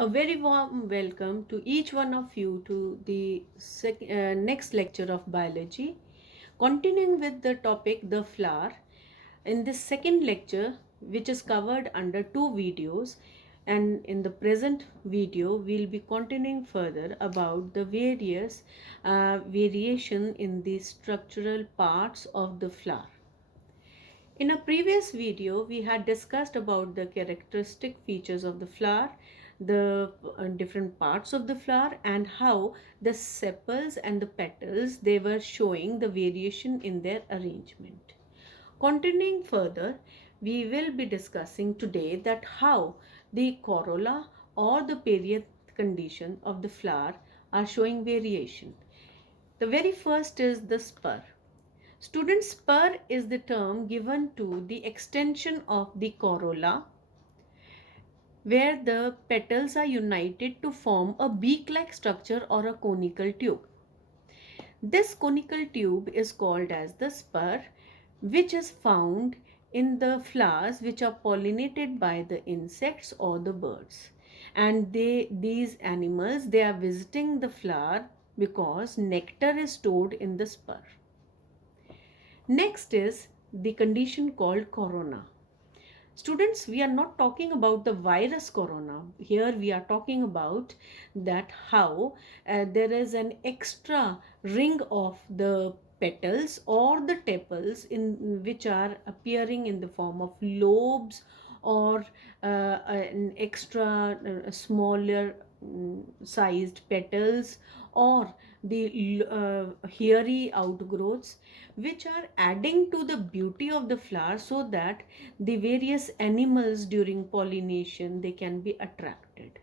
A very warm welcome to each one of you to the next lecture of biology. Continuing with the topic the flower, in this second lecture, which is covered under two videos, and in the present video, we'll be continuing further about the various variation in the structural parts of the flower. In a previous video, we had discussed about the characteristic features of the flower, the different parts of the flower, and how the sepals and the petals they were showing the variation in their arrangement. Continuing further, we will be discussing today that how the corolla or the perianth condition of the flower are showing variation. The very first is the spur. Student, spur is the term given to the extension of the corolla where the petals are united to form a beak-like structure or a conical tube. This conical tube is called as the spur, which is found in the flowers which are pollinated by the insects or the birds. And these animals, they are visiting the flower because nectar is stored in the spur. Next is the condition called corona. Students, we are not talking about the virus corona. Here we are talking about that how there is an extra ring of the petals or the tepals in which are appearing in the form of lobes or an extra smaller sized petals or the hairy outgrowths which are adding to the beauty of the flower so that the various animals during pollination they can be attracted.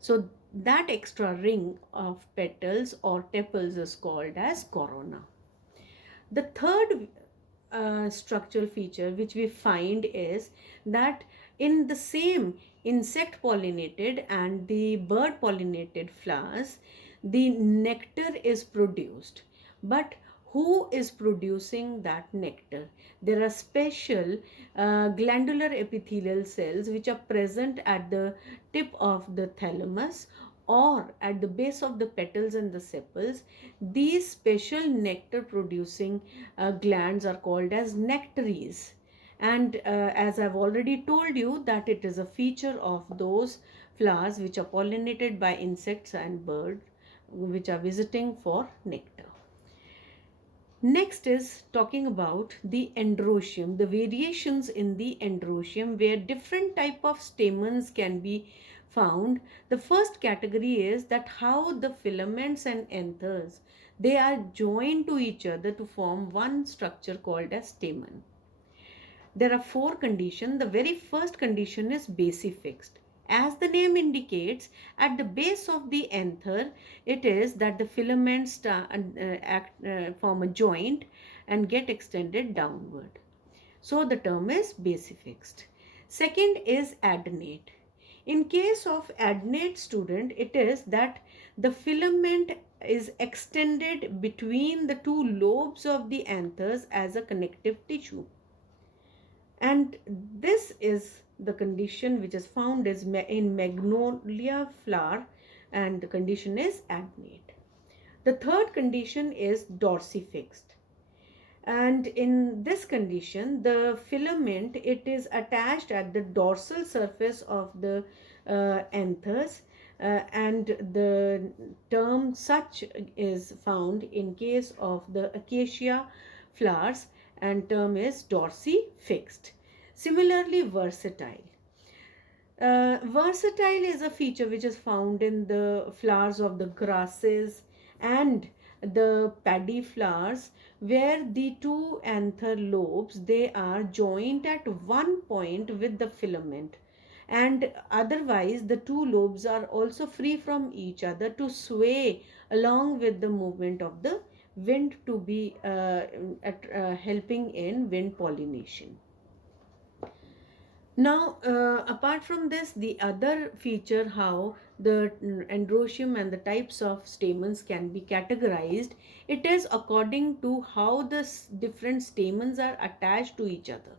So that extra ring of petals or tepals is called as corona. The third structural feature which we find is that in the same insect pollinated and the bird pollinated flowers, the nectar is produced. But who is producing that nectar? There are special glandular epithelial cells which are present at the tip of the thalamus or at the base of the petals and the sepals. These special nectar producing glands are called as nectaries. And as I've already told you that it is a feature of those flowers which are pollinated by insects and birds which are visiting for nectar. Next is talking about the androecium, the variations in the androecium where different type of stamens can be found. The first category is that how the filaments and anthers they are joined to each other to form one structure called as stamen. There are four conditions. The very first condition is basifixed. As the name indicates, at the base of the anther, it is that the filaments form a joint and get extended downward. So the term is basifixed. Second is adnate. In case of adnate student, it is that the filament is extended between the two lobes of the anthers as a connective tissue. And this is the condition which is found is in magnolia flower and the condition is adnate. The third condition is dorsifixed. And in this condition, the filament it is attached at the dorsal surface of the anthers and the term such is found in case of the acacia flowers and term is dorsifixed. Similarly, versatile. Versatile is a feature which is found in the flowers of the grasses and the paddy flowers where the two anther lobes they are joined at one point with the filament and otherwise the two lobes are also free from each other to sway along with the movement of the wind to be helping in wind pollination. Now, apart from this, the other feature how the androecium and the types of stamens can be categorized, it is according to how the different stamens are attached to each other.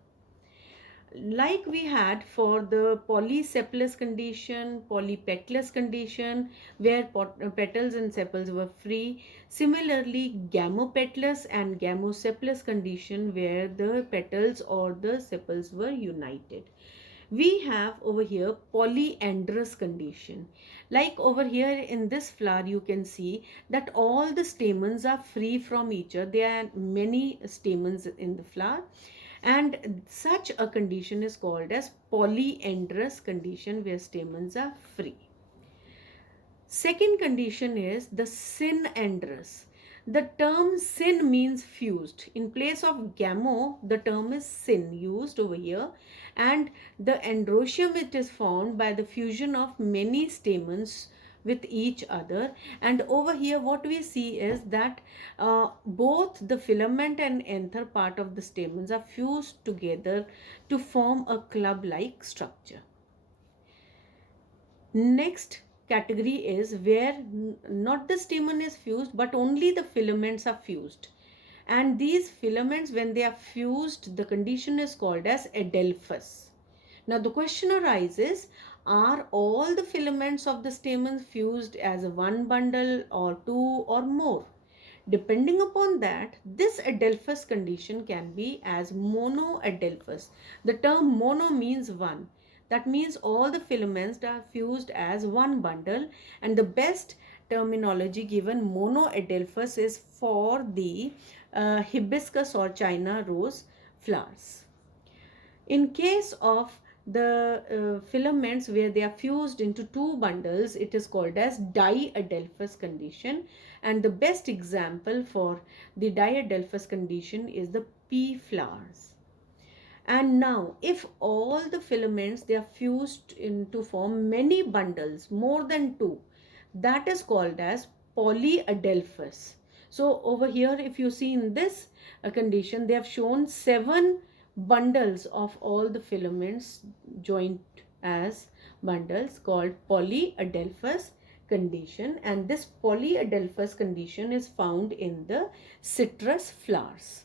like we had for the polysepalous condition, polypetalous condition, where petals and sepals were free. Similarly, gamopetalous and gamosepalous condition, where the petals or the sepals were united. We have over here polyandrous condition. Like over here in this flower, you can see that all the stamens are free from each other. There are many stamens in the flower, and such a condition is called as polyandrous condition, where stamens are free. Second condition is the synandrous. The term syn means fused. In place of gamo, the term is syn used over here, and the androecium, it is found by the fusion of many stamens with each other. And over here what we see is that both the filament and anther part of the stamens are fused together to form a club-like structure. Next category is where not the stamen is fused, but only the filaments are fused. And these filaments, when they are fused, the condition is called as adelphous. Now the question arises, are all the filaments of the stamen fused as a one bundle or two or more? Depending upon that, this adelphous condition can be as monoadelphous. The term mono means one. That means all the filaments are fused as one bundle, and the best terminology given monoadelphous is for the hibiscus or China rose flowers. In case of the filaments where they are fused into two bundles, it is called as diadelphous condition, and the best example for the diadelphous condition is the pea flowers. And now if all the filaments, they are fused into form many bundles, more than two, that is called as polyadelphous. So over here, if you see in this condition, they have shown 7 bundles of all the filaments joined as bundles, called polyadelphous condition, and this polyadelphous condition is found in the citrus flowers.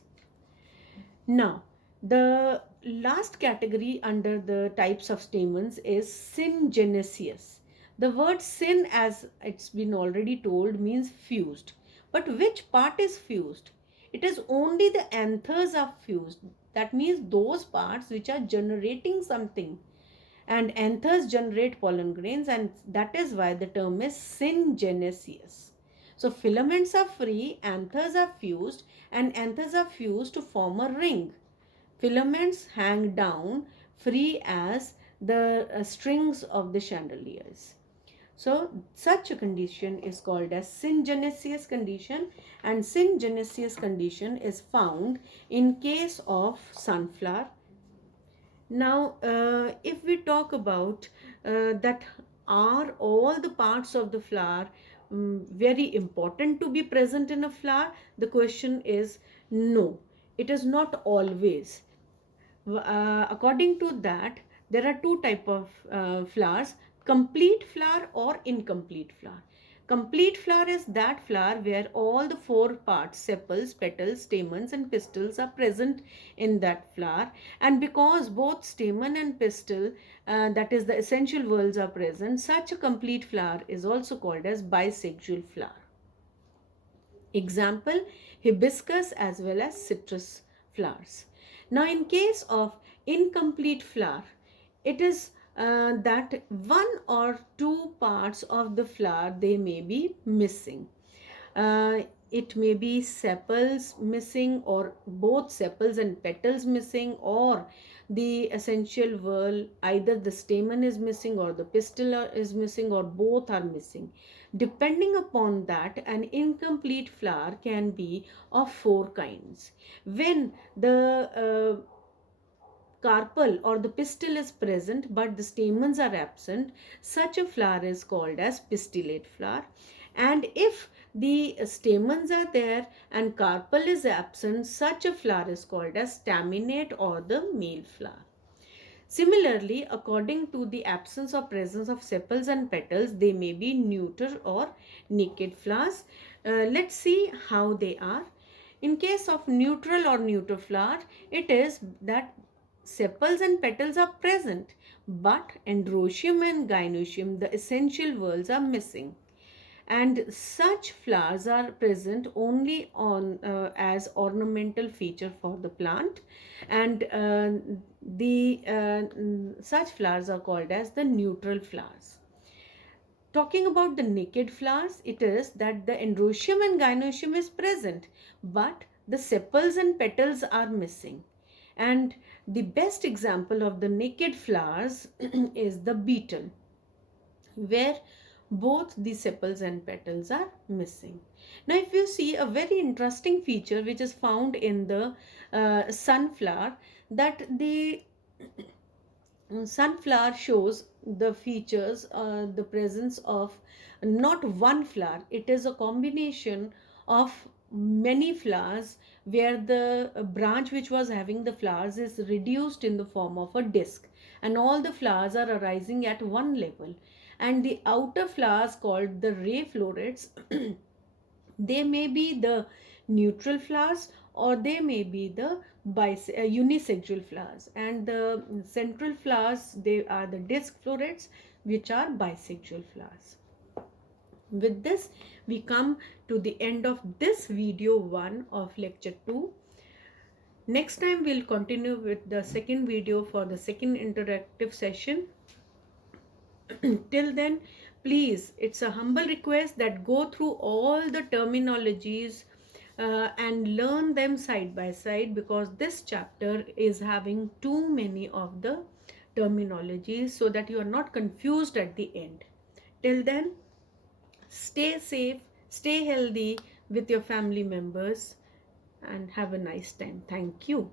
Now the last category under the types of stamens is syngenesious. The word syn, as it's been already told, means fused. But which part is fused? It is only the anthers are fused. That means those parts which are generating something. And anthers generate pollen grains, and that is why the term is syngenesious. So filaments are free, anthers are fused, and anthers are fused to form a ring. Filaments hang down free as the strings of the chandeliers. So such a condition is called as syngenesious condition, and syngenesious condition is found in case of sunflower. Now if we talk about that are all the parts of the flower very important to be present in a flower, the question is no, it is not always. According to that, there are two type of flowers: complete flower or incomplete flower. Complete flower is that flower where all the 4 parts, sepals, petals, stamens and pistils, are present in that flower, and because both stamen and pistil, that is the essential whorls, are present, such a complete flower is also called as bisexual flower. Example, hibiscus as well as citrus flowers. Now in case of incomplete flower, it is that 1 or 2 parts of the flower, they may be missing. It may be sepals missing, or both sepals and petals missing, or the essential whorl, either the stamen is missing or the pistil is missing, or both are missing. Depending upon that, an incomplete flower can be of 4 kinds. When the carpel or the pistil is present but the stamens are absent, such a flower is called as pistillate flower. And if the stamens are there and carpel is absent, such a flower is called as staminate or the male flower. Similarly, according to the absence or presence of sepals and petals, they may be neuter or naked flowers. Let's see how they are. In case of neutral or neuter flower, it is that sepals and petals are present, but androecium and gynoecium, the essential whorls, are missing. And such flowers are present only on as ornamental feature for the plant, and the such flowers are called as the neutral flowers. Talking about the naked flowers, it is that the androecium and gynoecium is present, but the sepals and petals are missing. And the best example of the naked flowers is the beetle, where both the sepals and petals are missing. Now, if you see a very interesting feature which is found in the sunflower, that the sunflower shows the features, the presence of not one flower, it is a combination of many flowers, where the branch which was having the flowers is reduced in the form of a disc, and all the flowers are arising at one level, and the outer flowers called the ray florets they may be the neutral flowers, or they may be the unisexual flowers, and the central flowers, they are the disc florets, which are bisexual flowers. With this, we come to the end of this video 1 of lecture 2. Next time we'll continue with the second video for the second interactive session. Till then, please, it's a humble request that go through all the terminologies and learn them side by side, because this chapter is having too many of the terminologies, so that you are not confused at the end. Till then, stay safe, stay healthy with your family members, and have a nice time. Thank you.